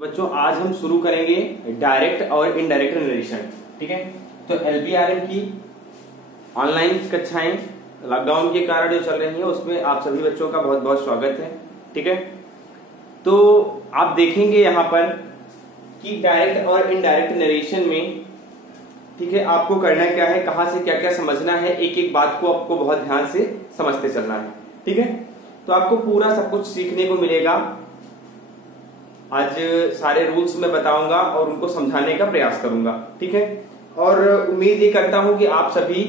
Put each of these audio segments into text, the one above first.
बच्चों आज हम शुरू करेंगे डायरेक्ट और इनडायरेक्ट नरेशन। ठीक है, तो LBRM की ऑनलाइन कक्षाएं लॉकडाउन के कारण जो चल रही हैं उसमें आप सभी बच्चों का बहुत बहुत स्वागत है। ठीक है, तो आप देखेंगे यहाँ पर कि डायरेक्ट और इनडायरेक्ट नरेशन में, ठीक है, आपको करना क्या है, कहां से क्या क्या समझना है, एक एक बात को आपको बहुत ध्यान से समझते चलना है। ठीक है, तो आपको पूरा सब कुछ सीखने को मिलेगा। आज सारे रूल्स मैं बताऊंगा और उनको समझाने का प्रयास करूंगा। ठीक है, और उम्मीद ये करता हूं कि आप सभी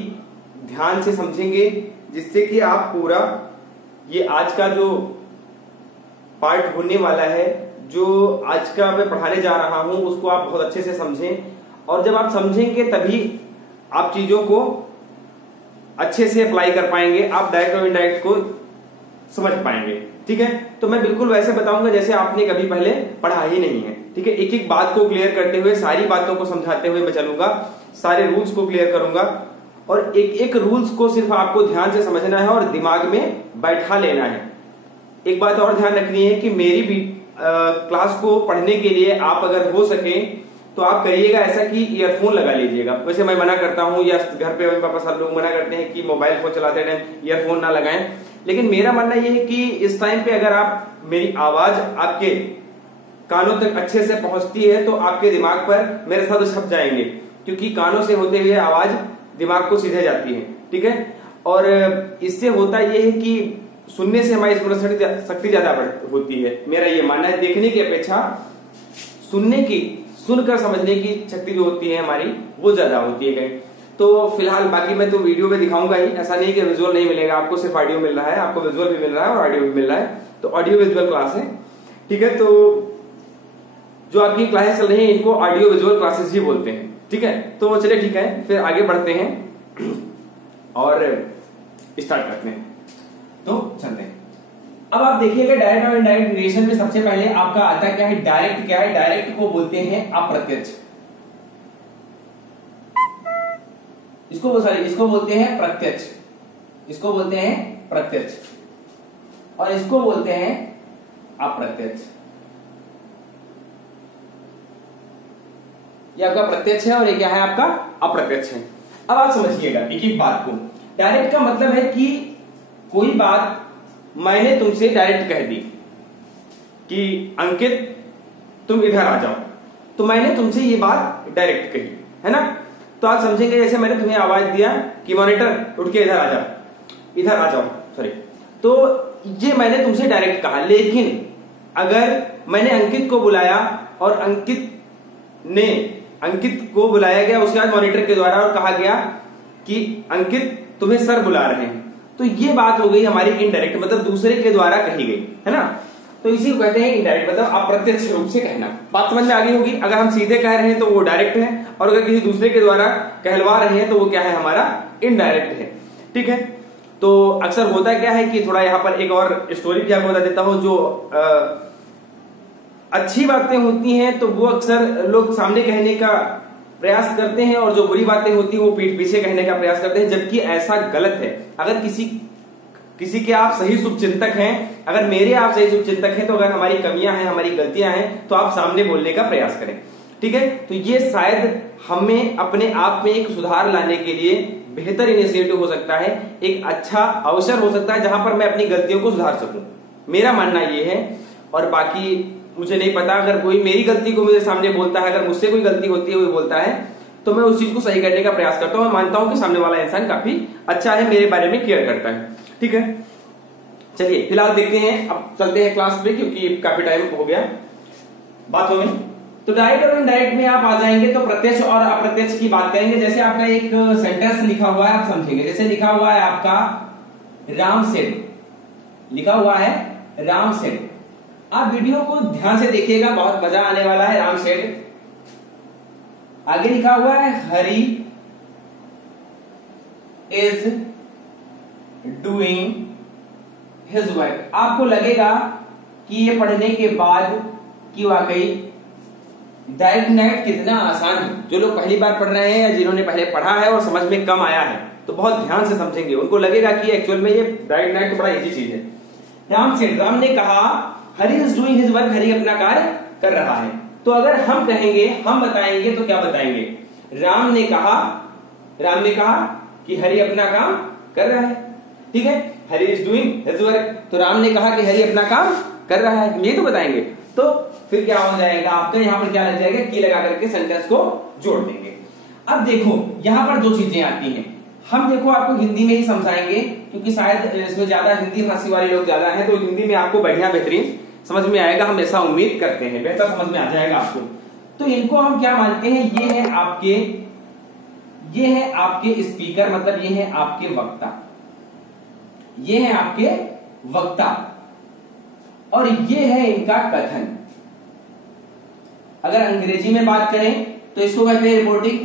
ध्यान से समझेंगे, जिससे कि आप पूरा ये आज का जो पार्ट होने वाला है, जो आज का मैं पढ़ाने जा रहा हूं, उसको आप बहुत अच्छे से समझें। और जब आप समझेंगे तभी आप चीजों को अच्छे से अप्लाई कर पाएंगे, आप डायरेक्ट और इनडायरेक्ट को समझ पाएंगे। ठीक है, तो मैं बिल्कुल वैसे बताऊंगा जैसे आपने कभी पहले पढ़ा ही नहीं है। ठीक है, एक एक बात को क्लियर करते हुए, सारी बातों को समझाते हुए मैं चलूंगा, सारे रूल्स को क्लियर करूंगा और एक एक रूल्स को सिर्फ आपको ध्यान से समझना है और दिमाग में बैठा लेना है। एक बात और ध्यान रखनी है कि मेरी भी क्लास को पढ़ने के लिए आप अगर हो सके तो आप करिएगा ऐसा कि ईयरफोन लगा लीजिएगा। वैसे मैं मना करता हूं, या घर पे पापा सब लोग मना करते हैं कि मोबाइल फोन चलाते टाइम ईयरफोन ना लगाएं, लेकिन मेरा मानना यह है कि इस टाइम पे अगर आप मेरी आवाज आपके कानों तक अच्छे से पहुंचती है तो आपके दिमाग पर मेरे साथ छप जाएंगे, क्योंकि कानों से होते हुए आवाज दिमाग को सीधे जाती है। ठीक है, और इससे होता यह है कि सुनने से हमारी स्मरण शक्ति ज्यादा होती है। मेरा ये मानना है, देखने की अपेक्षा सुनने की, सुनकर समझने की शक्ति जो होती है हमारी, वो ज्यादा होती है। तो फिलहाल बाकी मैं तो वीडियो में दिखाऊंगा ही, ऐसा नहीं कि विजुअल नहीं मिलेगा आपको, सिर्फ ऑडियो मिल रहा है, आपको विजुअल भी मिल रहा है और ऑडियो भी मिल रहा है, तो ऑडियो विजुअल क्लास है। ठीक है, तो जो आपकी क्लासेस चल रही है इनको ऑडियो विजुअल क्लासेस ही बोलते हैं। ठीक है, तो चलिए ठीक है, फिर आगे बढ़ते हैं और स्टार्ट करते हैं। तो चलते हैं। अब आप देखिएगा डायरेक्ट और इनडायरेक्ट नरेशन में सबसे पहले आपका आता क्या है, डायरेक्ट क्या है। डायरेक्ट को बोलते हैं अप्रत्यक्ष, इसको बोलते हैं प्रत्यक्ष, इसको बोलते हैं प्रत्यक्ष और इसको बोलते हैं अप्रत्यक्ष। ये आपका प्रत्यक्ष है और ये क्या है, आपका अप्रत्यक्ष है। अब आप समझिएगा एक एक बात को। डायरेक्ट का मतलब है कि कोई बात मैंने तुमसे डायरेक्ट कह दी कि अंकित तुम इधर आ जाओ, तो मैंने तुमसे ये बात डायरेक्ट कही है ना। तो आप समझेंगे जैसे मैंने तुम्हें आवाज दिया कि मॉनिटर उठ के इधर आ जाओ, इधर आ जाओ, सॉरी, तो ये मैंने तुमसे डायरेक्ट कहा। लेकिन अगर मैंने अंकित को बुलाया और अंकित को बुलाया गया उसके बाद मॉनिटर के द्वारा और कहा गया कि अंकित तुम्हें सर बुला रहे हैं, तो ये बात हो गई हमारी इनडायरेक्ट, मतलब दूसरे के द्वारा कही गई है ना। तो इसी को कहते हैं इनडायरेक्ट, मतलब अप्रत्यक्ष रूप से कहना। बात समझ में आ गई होगी। अगर हम सीधे कह रहे हैं तो वो डायरेक्ट है, और अगर किसी दूसरे के द्वारा कहलवा रहे हैं तो वो क्या है, हमारा इनडायरेक्ट है। ठीक है, तो अक्सर होता क्या है कि थोड़ा यहाँ पर एक और स्टोरी भी आपको बता देता हूं। जो अच्छी बातें होती हैं तो वो अक्सर लोग सामने कहने का प्रयास करते हैं, और जो बुरी बातें होती हैं वो पीठ पीछे कहने का प्रयास करते हैं, जबकि ऐसा गलत है। अगर किसी के आप सही शुभचिंतक हैं, अगर मेरे आप सही शुभचिंतक हैं, तो अगर हमारी कमियां हैं, हमारी गलतियां हैं, तो आप सामने बोलने का प्रयास करें। ठीक है, तो ये शायद हमें अपने आप में एक सुधार लाने के लिए बेहतर इनिशिएटिव हो सकता है, एक अच्छा अवसर हो सकता है जहां पर मैं अपनी गलतियों को सुधार सकूं। मेरा मानना ये है, और बाकी मुझे नहीं पता, अगर कोई मेरी गलती को मेरे सामने बोलता है, अगर मुझसे कोई गलती होती है वो बोलता है, तो मैं उस चीज को सही करने का प्रयास करता हूं। मैं मानता हूं कि सामने वाला इंसान काफी अच्छा है, मेरे बारे में केयर करता है। ठीक है, चलिए फिलहाल देखते हैं, अब चलते हैं क्लास पे, क्योंकि काफी टाइम हो गया बातों में। तो डायरेक्ट और इनडायरेक्ट में आप आ जाएंगे तो प्रत्यक्ष और अप्रत्यक्ष की बात करेंगे। जैसे आपका एक सेंटेंस लिखा हुआ है, आप समझेंगे। जैसे लिखा हुआ है आपका राम सेठ, लिखा हुआ है राम सेठ। आप वीडियो को ध्यान से देखिएगा, बहुत मजा आने वाला है। राम सेठ, आगे लिखा हुआ है हरी इज डूइंग हिज वर्क। आपको लगेगा कि ये पढ़ने के बाद कि वाकई डायरेक्ट इनडायरेक्ट कितना आसान है। जो लोग पहली बार पढ़ रहे हैं या जिन्होंने पहले पढ़ा है और समझ में कम आया है, तो बहुत ध्यान से समझेंगे, उनको लगेगा कि एक्चुअल में ये डायरेक्ट इनडायरेक्ट बड़ा इजी चीज है। राम ने कहा हरी इज डूइंग हिज वर्क, हरी अपना कार्य कर रहा है। तो अगर हम कहेंगे, हम बताएंगे तो क्या बताएंगे? राम ने कहा कि हरि अपना काम कर रहा है, ठीक है, Hari is doing his work. तो राम ने कहा कि हरि अपना काम कर रहा है, ये तो बताएंगे। तो फिर क्या हो जाएगा आपका, यहाँ पर क्या लग जाएगा, की लगा करके सेंटेंस को जोड़ देंगे। अब देखो यहाँ पर दो चीजें आती हैं, हम देखो आपको हिंदी में ही समझाएंगे क्योंकि शायद इसमें ज्यादा हिंदी भाषी वाले लोग ज्यादा हैं, तो हिंदी में आपको बढ़िया बेहतरीन समझ में आएगा, हम ऐसा उम्मीद करते हैं, बेहतर समझ में आ जाएगा आपको। तो इनको हम क्या मानते हैं, ये है आपके स्पीकर, मतलब ये है आपके वक्ता, ये है आपके वक्ता, और ये है इनका कथन। अगर अंग्रेजी में बात करें तो इसको कहते हैं रिपोर्टिंग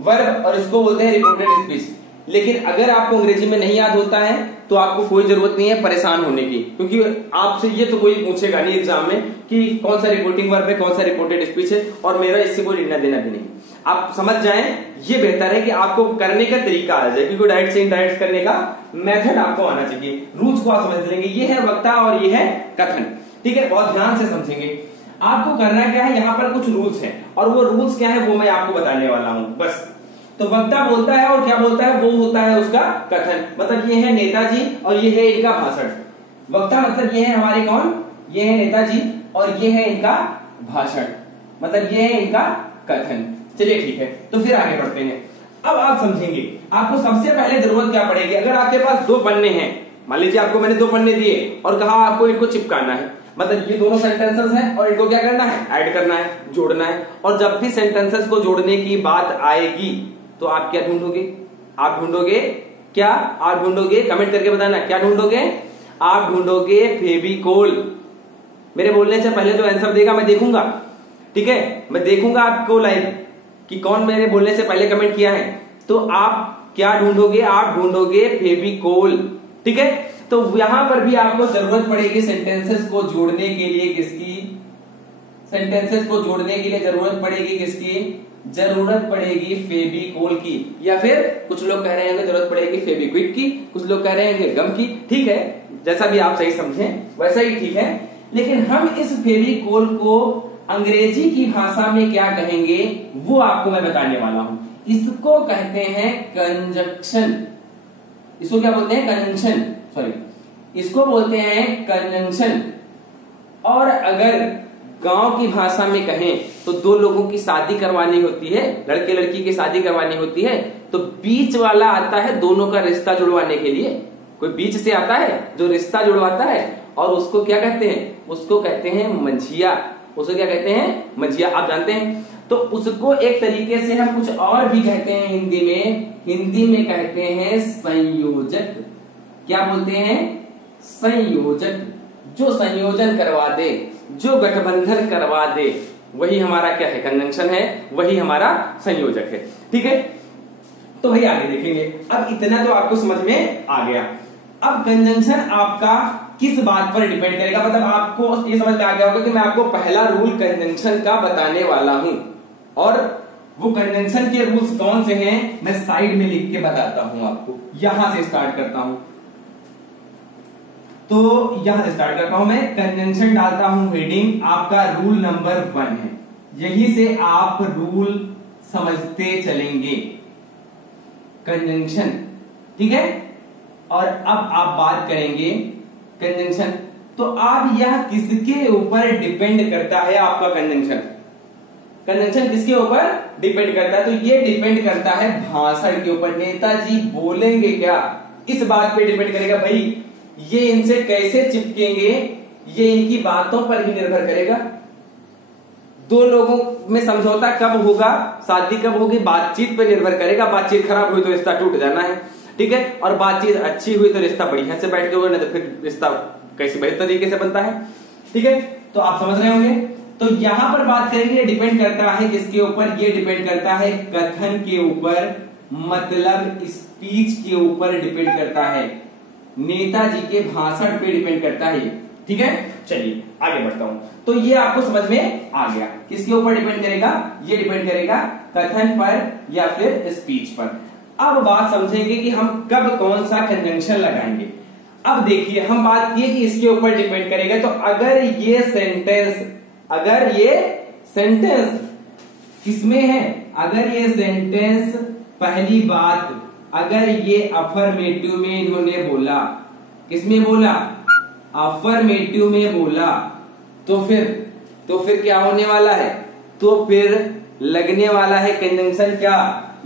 वर्ब और इसको बोलते हैं रिपोर्टेड स्पीच। लेकिन अगर आपको अंग्रेजी में नहीं याद होता है तो आपको कोई जरूरत नहीं है परेशान होने की, क्योंकि आपसे ये तो कोई पूछेगा नहीं एग्जाम में कि कौन सा रिपोर्टिंग वर्ब है, कौन सा रिपोर्टेड स्पीच है, और मेरा इससे कोई लेना देना भी नहीं। आप समझ जाएं, ये बेहतर है कि आपको करने का तरीका आ जाए, क्योंकि डायरेक्ट से इनडायरेक्ट करने का मेथड आपको आना चाहिए। रूल्स को आप समझ लेंगे, ये है वक्ता और ये है कथन, ठीक है, बहुत ध्यान से समझेंगे। आपको करना क्या है, यहाँ पर कुछ रूल्स हैं और वो रूल्स क्या है वो मैं आपको बताने वाला हूं बस। तो वक्ता बोलता है और क्या बोलता है, वो होता है उसका कथन, मतलब ये है नेताजी और ये है इनका भाषण। वक्ता मतलब ये है हमारे कौन, ये है नेताजी और ये है इनका भाषण, मतलब ये है इनका कथन। चलिए ठीक है, तो फिर आगे बढ़ते हैं। अब आप समझेंगे, आपको सबसे पहले जरूरत क्या पड़ेगी, अगर आपके पास दो पन्ने हैं, मान लीजिए आपको मैंने दो पन्ने दिए और कहा आपको इनको चिपकाना है, मतलब ये दोनों सेंटेंसेस हैं और इनको क्या करना है, ऐड करना है, जोड़ना है। और जब भी सेंटेंसेस को जोड़ने की बात आएगी तो आप क्या ढूंढोगे, आप ढूंढोगे क्या, आप ढूंढोगे, कमेंट करके बताना क्या ढूंढोगे, आप ढूंढोगे फेविकोल। मेरे बोलने से पहले जो आंसर देगा मैं देखूंगा, ठीक है, मैं देखूंगा आपको लाइव कि कौन मेरे बोलने से पहले कमेंट किया है। तो आप क्या ढूंढोगे, आप ढूंढोगे फेविकोल, ठीक है। तो यहां पर भी आपको जरूरत पड़ेगी सेंटेंसेस को जोड़ने के लिए किसकी, सेंटेंसेस को जोड़ने के लिए जरूरत पड़ेगी किसकी, जरूरत पड़ेगी फेविकोल की, या फिर कुछ लोग कह रहे हैं जरूरत पड़ेगी फेविक्विक की, कुछ लोग कह रहे हैं गम की, ठीक है, जैसा भी आप सही समझें वैसा ही ठीक है। लेकिन हम इस फेविकोल को अंग्रेजी की भाषा में क्या कहेंगे वो आपको मैं बताने वाला हूं। इसको कहते हैं कंजक्शन, इसको क्या बोलते हैं, कंजंक्शन, सॉरी, इसको बोलते हैं कंजंक्शन। और अगर गांव की भाषा में कहें तो दो लोगों की शादी करवानी होती है, लड़के लड़की की शादी करवानी होती है, तो बीच वाला आता है दोनों का रिश्ता जुड़वाने के लिए, कोई बीच से आता है जो रिश्ता जुड़वाता है, और उसको क्या कहते हैं, उसको कहते हैं मंझिया, उसको क्या कहते हैं, मंझिया, आप जानते हैं। तो उसको एक तरीके से हम कुछ और भी कहते हैं हिंदी में कहते हैं संयोजक। क्या बोलते हैं, संयोजक, जो संयोजन करवा दे, जो गठबंधन करवा दे, वही हमारा क्या है, कंजंक्शन है, वही हमारा संयोजक है, ठीक है। तो वही आगे देखेंगे। अब इतना तो आपको समझ में आ गया। अब कंजंक्शन आपका किस बात पर डिपेंड करेगा, मतलब आपको ये समझ में आ गया होगा कि मैं आपको पहला रूल कंजंक्शन का बताने वाला हूं, और वो कंजंक्शन के रूल्स कौन से हैं मैं साइड में लिख के बताता हूं आपको। यहां से स्टार्ट करता हूं, तो यहां से स्टार्ट करता हूं मैं, कंजंक्शन डालता हूं हेडिंग, आपका रूल नंबर 1 है, यहीं से आप रूल समझते चलेंगे, कंजंक्शन, ठीक है। और अब आप बात करेंगे कंजंक्शन, तो आप यह किसके ऊपर डिपेंड करता है आपका कंजंक्शन, कंजंक्शन किसके ऊपर डिपेंड करता है, तो ये डिपेंड करता है भाषण के ऊपर, नेताजी बोलेंगे क्या, इस बात पे डिपेंड करेगा। भाई ये इनसे कैसे चिपकेंगे, ये इनकी बातों पर ही निर्भर करेगा। दो लोगों में समझौता कब होगा, शादी कब होगी, बातचीत पर निर्भर करेगा। बातचीत खराब हुई तो रिश्ता टूट जाना है, ठीक है, और बातचीत अच्छी हुई तो रिश्ता बढ़िया से बैठ के होगा, नहीं तो फिर रिश्ता कैसे बेहतर तरीके से बनता है, ठीक है। तो आप समझ रहे होंगे। तो यहां पर बात करेंगे, डिपेंड करता है किसके ऊपर, ये डिपेंड करता है कथन के ऊपर, मतलब स्पीच के ऊपर डिपेंड करता है, नेताजी के भाषण पे डिपेंड करता है, ठीक है। चलिए आगे बढ़ता हूं। तो ये आपको समझ में आ गया, किसके ऊपर डिपेंड करेगा, ये डिपेंड करेगा कथन पर या फिर स्पीच पर। अब बात समझेंगे कि हम कब कौन सा कंजंक्शन लगाएंगे। अब देखिए हम बात किए कि इसके ऊपर डिपेंड करेगा, तो अगर ये सेंटेंस अगर ये सेंटेंस किसमें है, अगर ये सेंटेंस पहली बात अगर ये अफर्मेटिव में इन्होंने बोला, किसमें बोला, अफर्मेटिव में बोला, तो फिर क्या होने वाला है, तो फिर लगने वाला है कंजंक्शन, क्या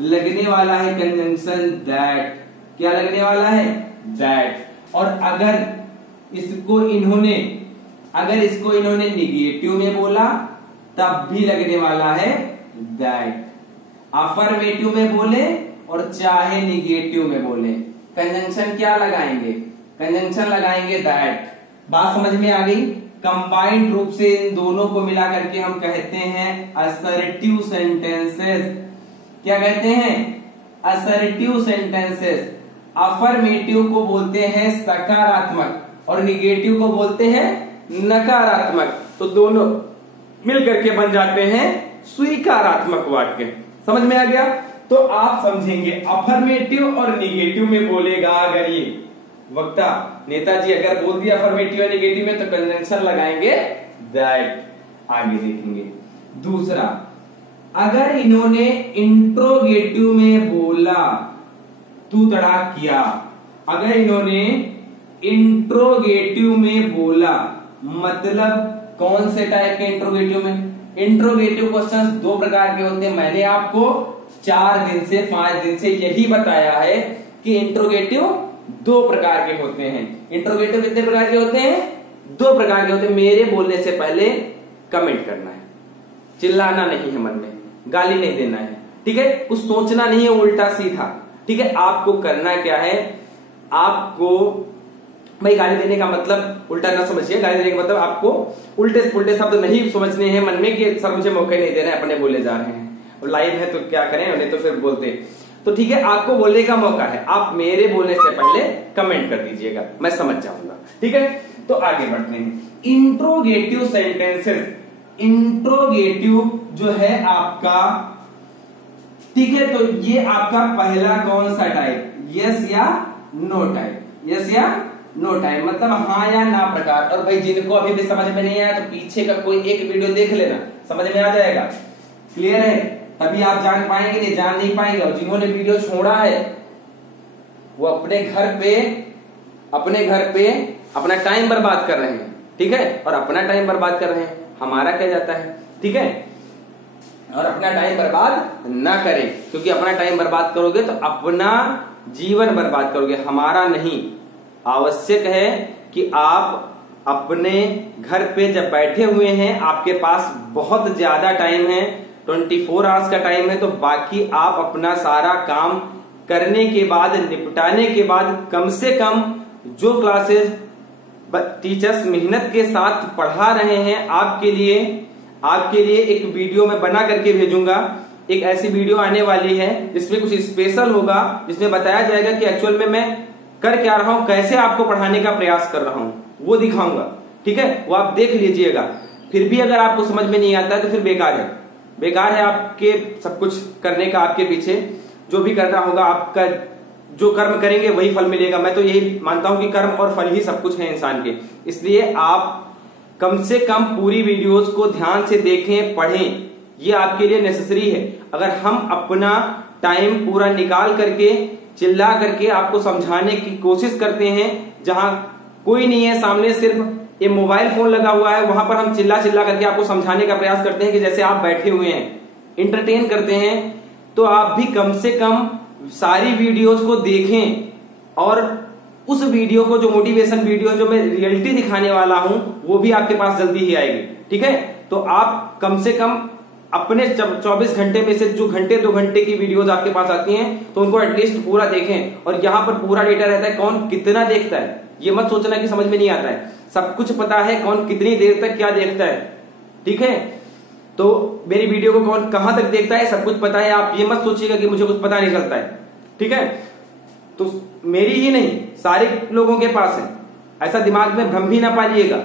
लगने वाला है कंजंक्शन दैट, क्या लगने वाला है दैट। और अगर इसको इन्होंने निगेटिव में बोला तब भी लगने वाला है दैट। अफर्मेटिव में बोले और चाहे निगेटिव में बोले, कंजंक्शन क्या लगाएंगे, कंजंक्शन लगाएंगे दैट। बात समझ में आ गई। कंबाइंड रूप से इन दोनों को मिला करके हम कहते हैं असर्टिव सेंटेंसेस। क्या कहते हैं, असर्टिव सेंटेंसेस। अफर्मेटिव को बोलते हैं सकारात्मक और निगेटिव को बोलते हैं नकारात्मक, तो दोनों मिल करके बन जाते हैं स्वीकारात्मक वाक्य। समझ में आ गया। तो आप समझेंगे अफर्मेटिव और निगेटिव में बोलेगा अगर ये वक्ता, नेताजी अगर बोल दिया अफर्मेटिव और निगेटिव में तो कंजंक्शन लगाएंगे दैट। आगे देखेंगे दूसरा, अगर इन्होंने इंट्रोगेटिव में बोला, तू तड़ाक किया, अगर इन्होंने इंट्रोगेटिव में बोला, मतलब कौन से टाइप के इंट्रोगेटिव में, इंट्रोगेटिव क्वेश्चंस दो प्रकार के होते हैं। मैंने आपको 4 दिन से 5 दिन से यही बताया है कि इंट्रोगेटिव 2 प्रकार के होते हैं। इंट्रोगेटिव कितने प्रकार के होते हैं, 2 प्रकार के होते हैं। मेरे बोलने से पहले कमेंट करना है, चिल्लाना नहीं है, मन में गाली नहीं देना है, ठीक है, कुछ सोचना नहीं है उल्टा सीधा, ठीक है। आपको करना क्या है, आपको भाई गाली देने का मतलब उल्टा ना समझिए, गाली देने का मतलब आपको उल्टे पुल्टे शब्द नहीं समझने हैं मन में कि सर मुझे मौके नहीं दे रहे, अपने बोले जा रहे हैं और लाइव है तो क्या करें, उन्हें तो फिर बोलते। तो ठीक है, आपको बोलने का मौका है, आप मेरे बोलने से पहले कमेंट कर दीजिएगा, मैं समझ जाऊंगा, ठीक है। तो आगे बढ़ते हैं। इंट्रोगेटिव सेंटेंसेस, इंट्रोगेटिव जो है आपका, ठीक है, तो ये आपका पहला कौन सा टाइप, यस या नो टाइप, यस या नो टाइप मतलब हाँ या ना प्रकार। और भाई जिनको अभी भी समझ में नहीं आया तो पीछे का कोई एक वीडियो देख लेना, समझ में आ जाएगा, क्लियर है, तभी आप जान पाएंगे, नहीं जान नहीं पाएंगे। और जिन्होंने वीडियो छोड़ा है वो अपने घर पे अपना टाइम बर्बाद कर रहे हैं, ठीक है, और अपना टाइम बर्बाद कर रहे हैं, हमारा क्या जाता है, ठीक है। और अपना टाइम बर्बाद ना करें, क्योंकि अपना टाइम बर्बाद करोगे तो अपना जीवन बर्बाद करोगे, हमारा नहीं। आवश्यक है कि आप अपने घर पे जब बैठे हुए हैं, आपके पास बहुत ज्यादा टाइम है, 24 आवर्स का टाइम है, तो बाकी आप अपना सारा काम करने के बाद, निपटाने के बाद, कम से कम जो क्लासेस टीचर्स मेहनत के साथ पढ़ा रहे हैं आपके लिए एक वीडियो में बना करके भेजूंगा। एक ऐसी वीडियो आने वाली है जिसमें कुछ स्पेशल होगा, जिसमें बताया जाएगा कि एक्चुअल में मैं कर क्या रहा हूं, कैसे आपको पढ़ाने का प्रयास कर रहा हूं, वो दिखाऊंगा, ठीक है, वो आप देख लीजिएगा। फिर भी अगर आपको समझ में नहीं आता है तो फिर बेकार है आपके सब कुछ करने का, आपके पीछे जो भी करना होगा, आपका जो कर्म करेंगे वही फल मिलेगा। मैं तो यही मानता हूं कि कर्म और फल ही सब कुछ है इंसान के, इसलिए आप कम से कम पूरी वीडियोस को ध्यान से देखें, पढ़ें, ये आपके लिए नेसेसरी है। अगर हम अपना टाइम पूरा निकाल करके चिल्ला करके आपको समझाने की कोशिश करते हैं, जहां कोई नहीं है सामने, सिर्फ ये मोबाइल फोन लगा हुआ है, वहां पर हम चिल्ला करके आपको समझाने का प्रयास करते हैं कि जैसे आप बैठे हुए हैं, इंटरटेन करते हैं, तो आप भी कम से कम सारी वीडियोस को देखें और उस वीडियो को, जो मोटिवेशन वीडियो जो मैं रियलिटी दिखाने वाला हूं, वो भी आपके पास जल्दी ही आएगी, ठीक है। तो आप कम से कम अपने 24 घंटे में से जो घंटे 2 घंटे की वीडियोस आपके पास आती हैं, तो उनको एटलीस्ट पूरा देखें। और यहाँ पर पूरा डेटा रहता है कौन कितना देखता है, ये मत सोचना कि समझ में नहीं आता है, सब कुछ पता है कौन कितनी देर तक क्या देखता है, ठीक है। तो मेरी वीडियो को कौन कहां तक देखता है सब कुछ पता है, आप ये मत सोचिएगा कि मुझे कुछ पता नहीं चलता है, ठीक है। तो मेरी ही नहीं, सारे लोगों के पास है, ऐसा दिमाग में भ्रम भी ना पालिएगा,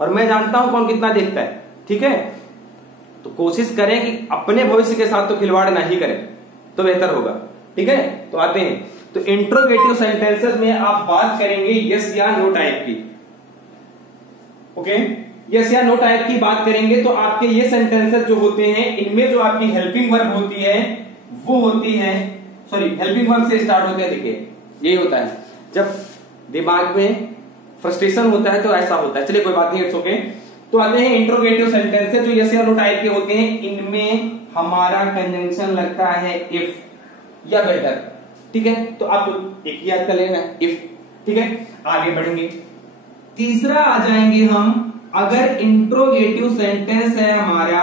और मैं जानता हूं कौन कितना देखता है, ठीक है। तो कोशिश करें कि अपने भविष्य के साथ तो खिलवाड़ ना ही करें तो बेहतर होगा, ठीक है। तो आते हैं, तो इंट्रोगेटिव सेंटेंसेस में आप बात करेंगे यस या नो टाइप की, ओके। यस या नो टाइप की बात करेंगे तो आपके ये सेंटेंसेस जो होते हैं इनमें जो आपकी हेल्पिंग वर्ब होती है वो होती है, सॉरी हेल्पिंग वर्ब से स्टार्ट होते हैं। देखिए ये होता है जब दिमाग में फ्रस्ट्रेशन होता है तो ऐसा होता है। चलिए कोई बात नहीं, इट्स ओके। तो आते हैं इंट्रोगेटिव सेंटेंसेस जो यस या नो टाइप के होते हैं, इनमें हमारा कंजंक्शन लगता है इफ या बेटर। ठीक है, तो आप एक ही याद कर लेना इफ। ठीक है, आगे बढ़ेंगे। तीसरा आ जाएंगे हम, अगर इंट्रोगेटिव सेंटेंस है हमारा,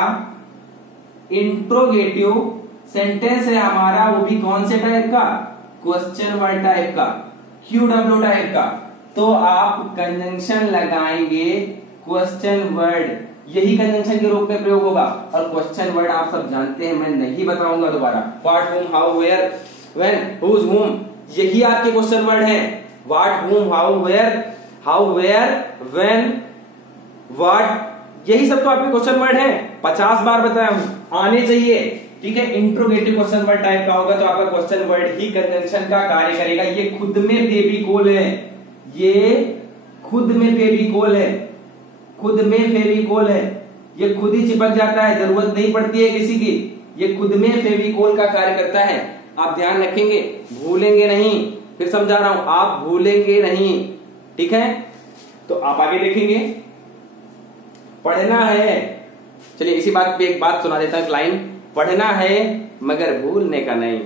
इंट्रोगेटिव सेंटेंस है हमारा, वो भी कौन से टाइप का, क्वेश्चन वर्ड टाइप का, QW टाइप का, तो आप कंजंक्शन लगाएंगे क्वेश्चन वर्ड। यही कंजंक्शन के रूप में प्रयोग होगा। और क्वेश्चन वर्ड आप सब जानते हैं, मैं नहीं बताऊंगा दोबारा। व्हाट, हुम, हाउ, वेयर, व्हेन, हुज, हुम, यही आपके क्वेश्चन वर्ड हैं। व्हाट, हुम, हाउ, वेयर, व्हेन, व्हाट, यही सब तो आपके क्वेश्चन वर्ड हैं। 50 बार बताया हूं, आने चाहिए। ठीक है, इंट्रोगेटिव क्वेश्चन वर्ड टाइप का होगा तो आपका क्वेश्चन वर्ड ही कंजंक्शन का कार्य करेगा। ये खुद में फेविकोल है, ये खुद में फेविकोल है, खुद में फेविकोल है, ये खुद ही चिपक जाता है, जरूरत नहीं पड़ती है किसी की। ये खुद में फेविकोल का कार्य करता है। आप ध्यान रखेंगे, भूलेंगे नहीं। फिर समझा रहा हूं, आप भूलेंगे नहीं। ठीक है, तो आप आगे देखेंगे, पढ़ना है। चलिए इसी बात पे एक बात सुना देता हूं, लाइन, पढ़ना है मगर भूलने का नहीं।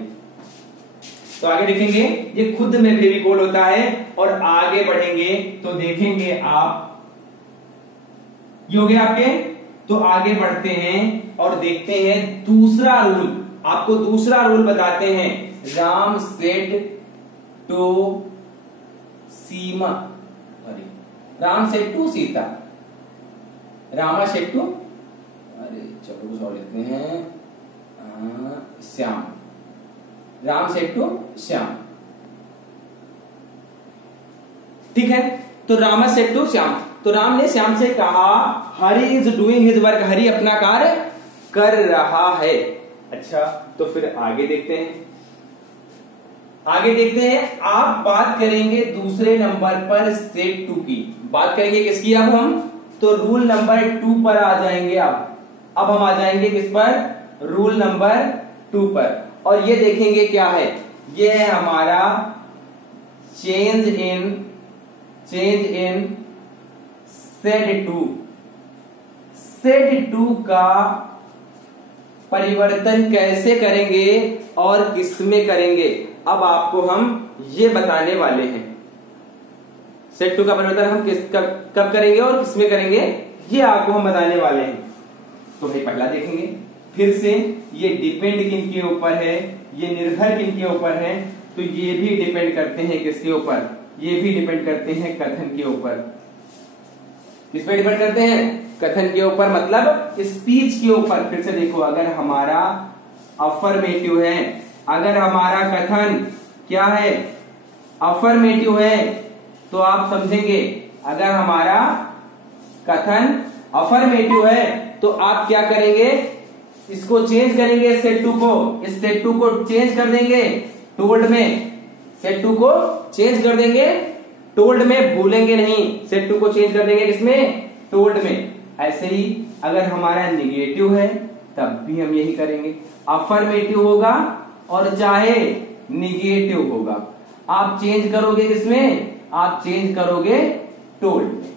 तो आगे देखेंगे, ये खुद में फेविकोल होता है। और आगे बढ़ेंगे तो देखेंगे आप, ये हो गया आपके। तो आगे बढ़ते हैं और देखते हैं दूसरा रूल। आपको दूसरा रूल बताते हैं। Ram said to Seema, Ram said to Sita, Rama said to, अरे चलो कुछ और लिखते हैं, श्याम, राम सेड टू श्याम। ठीक है, तो रामा सेड टू श्याम, तो राम ने श्याम से कहा, Hari is doing his work, Hari अपना कार्य कर रहा है। अच्छा, तो फिर आगे देखते हैं, आगे देखते हैं। आप बात करेंगे दूसरे नंबर पर सेड टू की, बात करेंगे किसकी अब हम, तो रूल नंबर 2 पर आ जाएंगे। अब हम आ जाएंगे किस पर, रूल नंबर 2 पर। और ये देखेंगे क्या है, ये है हमारा change in said to. Said to का परिवर्तन कैसे करेंगे और किसमें करेंगे, अब आपको हम ये बताने वाले हैं। सेड टू का परिवर्तन हम कब करेंगे और किसमें करेंगे, ये आपको हम बताने वाले हैं। तो भाई पहला देखेंगे फिर से, ये डिपेंड किनके ऊपर है, ये निर्भर किनके ऊपर है, तो ये भी डिपेंड करते हैं किसके ऊपर, ये भी डिपेंड करते हैं कथन के ऊपर। किस पे डिपेंड करते हैं, कथन के ऊपर, मतलब स्पीच के ऊपर। फिर से देखो, अगर हमारा अफर्मेटिव है, अगर हमारा कथन क्या है, अफर्मेटिव है, तो आप समझेंगे, अगर हमारा कथन अफर्मेटिव है तो आप क्या करेंगे, इसको चेंज करेंगे, सेड टू को, इस सेड टू को चेंज कर देंगे टोल्ड में, सेड टू को चेंज कर देंगे टोल्ड में, भूलेंगे नहीं, सेड टू को चेंज कर देंगे किसमें, टोल्ड में। ऐसे ही अगर हमारा निगेटिव है तब भी हम यही करेंगे, अफर्मेटिव होगा और चाहे निगेटिव होगा, आप चेंज करोगे किसमें, आप चेंज करोगे टोल्ड में।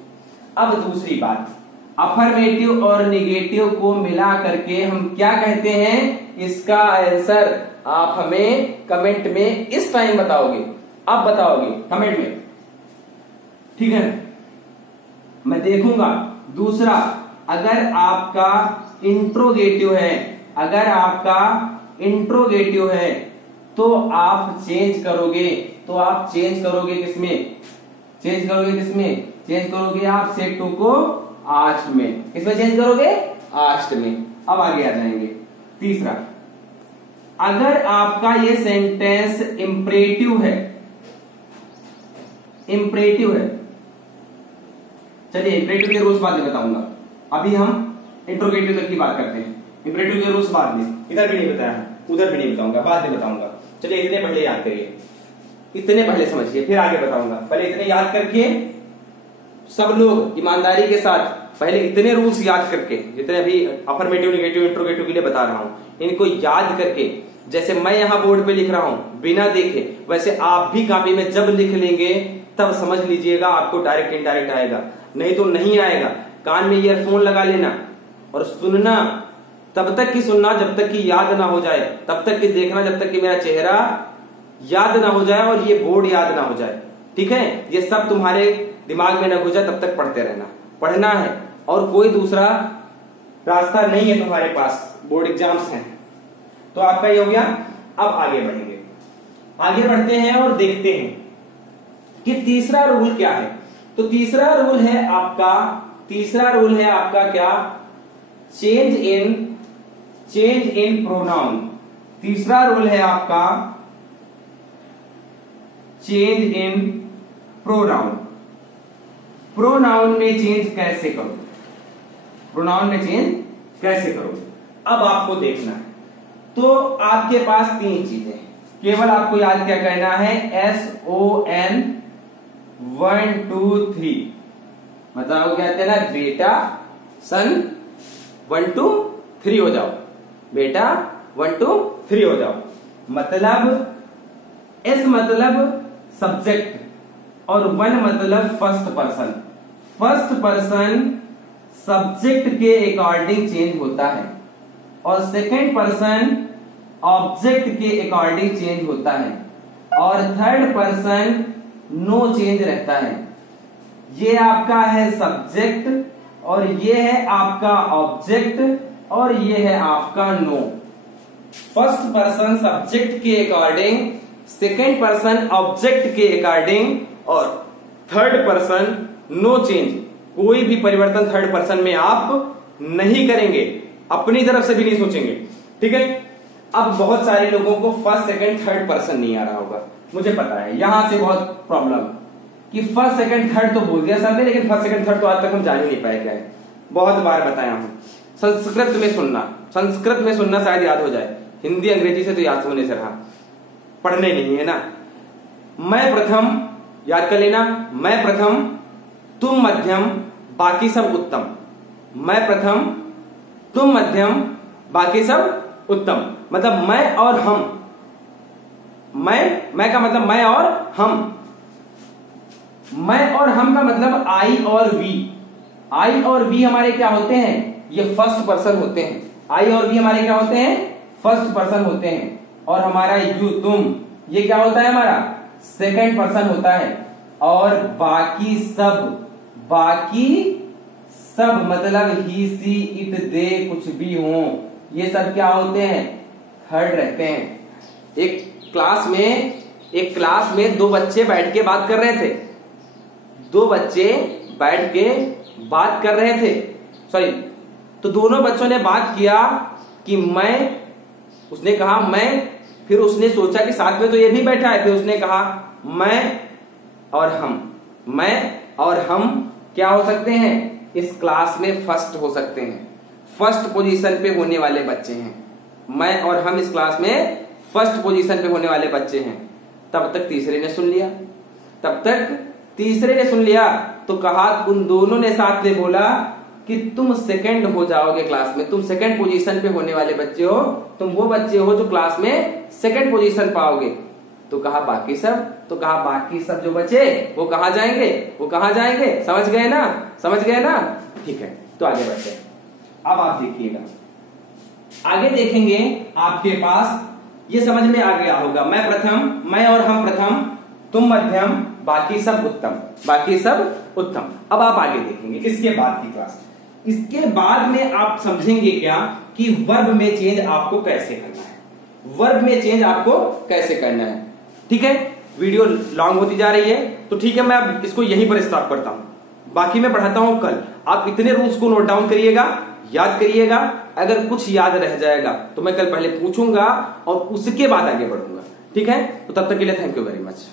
अब दूसरी बात, अफर्मेटिव और निगेटिव को मिला करके हम क्या कहते हैं, इसका आंसर आप हमें कमेंट में इस टाइम बताओगे, अब बताओगे कमेंट में, ठीक है, मैं देखूंगा। दूसरा, अगर आपका इंट्रोगेटिव है, अगर आपका इंट्रोगेटिव है तो आप चेंज करोगे, तो आप चेंज करोगे किसमें, चेंज करोगे किसमें, चेंज करोगे आप सेड टू को आस्ट में, किसमें चेंज करोगे, आस्ट में। अब आगे आ जाएंगे। तीसरा, अगर आपका ये सेंटेंस इंपरेटिव है, इंपरेटिव है, चलिए इंपरेटिव के रूल्स बाद में बताऊंगा, अभी हम इंट्रोगेटिव तक की बात करते हैं। इंपरेटिव के रूल्स बाद में, इधर भी नहीं बताया, उधर भी नहीं बताऊंगा, बाद में बताऊंगा। चलिए इतने पहले याद करिए, इतने पहले समझिए, फिर आगे बताऊंगा। पहले इतने याद करके सब लोग ईमानदारी के साथ पहले इतने रूल्स याद करके, जितने अभी अफर्मेटिव, नेगेटिव, इंट्रोगेटिव के लिए बता रहा हूं, इनको याद करके, जैसे मैं यहाँ बोर्ड पे लिख रहा हूं बिना देखे, वैसे आप भी कॉपी में जब लिख लेंगे तब समझ लीजिएगा आपको डायरेक्ट इनडायरेक्ट आएगा, नहीं तो नहीं आएगा। कान में ईयरफोन लगा लेना और सुनना, तब तक की सुनना जब तक कि याद ना हो जाए, तब तक कि देखना जब तक कि मेरा चेहरा याद ना हो जाए और ये बोर्ड याद ना हो जाए। ठीक है, ये सब तुम्हारे दिमाग में ना घुस जाए तब तक पढ़ते रहना, पढ़ना है और कोई दूसरा रास्ता नहीं है तुम्हारे पास, बोर्ड एग्जाम्स हैं। तो आपका ये हो गया। अब आगे बढ़ेंगे, आगे बढ़ते हैं और देखते हैं कि तीसरा रूल क्या है। तो तीसरा रूल है आपका क्या, चेंज इन प्रोनाउन। तीसरा रूल है आपका चेंज इन प्रोनाउन। प्रोनाउन में चेंज कैसे करो, प्रोनाउन में चेंज कैसे करो, अब आपको देखना है। तो आपके पास तीन चीजें, केवल आपको याद क्या करना है, SON 1 2 3, मतलब क्या कहते हैं ना, बेटा सन 1 2 3 हो जाओ, बेटा 1 2 3 हो जाओ। मतलब S मतलब सब्जेक्ट और 1 मतलब first person. First person subject के अकॉर्डिंग चेंज होता है और सेकंड पर्सन ऑब्जेक्ट के अकॉर्डिंग चेंज होता है और थर्ड पर्सन नो चेंज रहता है। ये आपका है सब्जेक्ट और ये है आपका ऑब्जेक्ट और ये है आपका नो। फर्स्ट पर्सन सब्जेक्ट के अकॉर्डिंग, सेकंड पर्सन ऑब्जेक्ट के अकॉर्डिंग और थर्ड पर्सन नो चेंज। कोई भी परिवर्तन थर्ड पर्सन में आप नहीं करेंगे, अपनी तरफ से भी नहीं सोचेंगे। ठीक है, अब बहुत सारे लोगों को फर्स्ट सेकंड थर्ड पर्सन नहीं आ रहा होगा, मुझे पता है, यहां से बहुत प्रॉब्लम कि फर्स्ट सेकंड थर्ड तो बोल दिया सर ने, लेकिन फर्स्ट सेकंड थर्ड तो आज तक हम जान ही नहीं पाए क्या है। बहुत बार बताया हूं, संस्कृत में सुनना शायद याद हो जाए, हिंदी अंग्रेजी से तो याद होने से रहा, पढ़ने नहीं है ना। मैं प्रथम याद कर लेना, मैं प्रथम, तुम मध्यम, बाकी सब उत्तम। मैं प्रथम, तुम मध्यम, बाकी सब उत्तम। मतलब मैं और हम, मैं का मतलब मैं और हम, मैं और हम का मतलब आई और वी। आई और वी हमारे क्या होते हैं, ये फर्स्ट पर्सन होते हैं। आई और वी हमारे क्या होते हैं, फर्स्ट पर्सन होते हैं। और हमारा यू तुम, ये क्या होता है, हमारा सेकंड पर्सन होता है। और बाकी सब मतलब ही सी इट दे कुछ भी हो, ये सब क्या होते हैं, थर्ड रहते हैं। एक क्लास में दो बच्चे बैठ के बात कर रहे थे, सॉरी, तो दोनों बच्चों ने बात किया कि उसने कहा मैं, फिर उसने सोचा कि साथ में तो ये भी बैठा है, फिर उसने कहा मैं और हम क्या हो सकते हैं, इस क्लास में फर्स्ट हो सकते हैं, फर्स्ट पोजीशन पे होने वाले बच्चे हैं। मैं और हम इस क्लास में फर्स्ट पोजीशन पे होने वाले बच्चे हैं। तब तक तीसरे ने सुन लिया, तो कहा, उन दोनों ने साथ में बोला कि तुम सेकंड हो जाओगे क्लास में, तुम सेकंड पोजीशन पे होने वाले बच्चे हो, तुम वो बच्चे हो जो क्लास में सेकंड पोजीशन पाओगे। तो कहा बाकी सब जो बचे वो कहाँ जाएंगे, समझ गए ना। ठीक है, तो आगे बढ़ते हैं। अब आप देखिएगा, आगे देखेंगे, आपके पास ये समझ में आ गया होगा, मैं प्रथम, मैं और हम प्रथम, तुम मध्यम, बाकी सब उत्तम। अब आप आगे देखेंगे इसके बाद की क्लास। इसके बाद में आप समझेंगे क्या कि वर्ब में चेंज आपको कैसे करना है। ठीक है, वीडियो लॉन्ग होती जा रही है, तो ठीक है, मैं अब इसको यहीं पर स्टॉप करता हूं, बाकी मैं पढ़ाता हूं कल। आप इतने रूल्स को नोट डाउन करिएगा, याद करिएगा। अगर कुछ याद रह जाएगा तो मैं कल पहले पूछूंगा और उसके बाद आगे बढ़ूंगा। ठीक है, तो तब तक के लिए थैंक यू वेरी मच।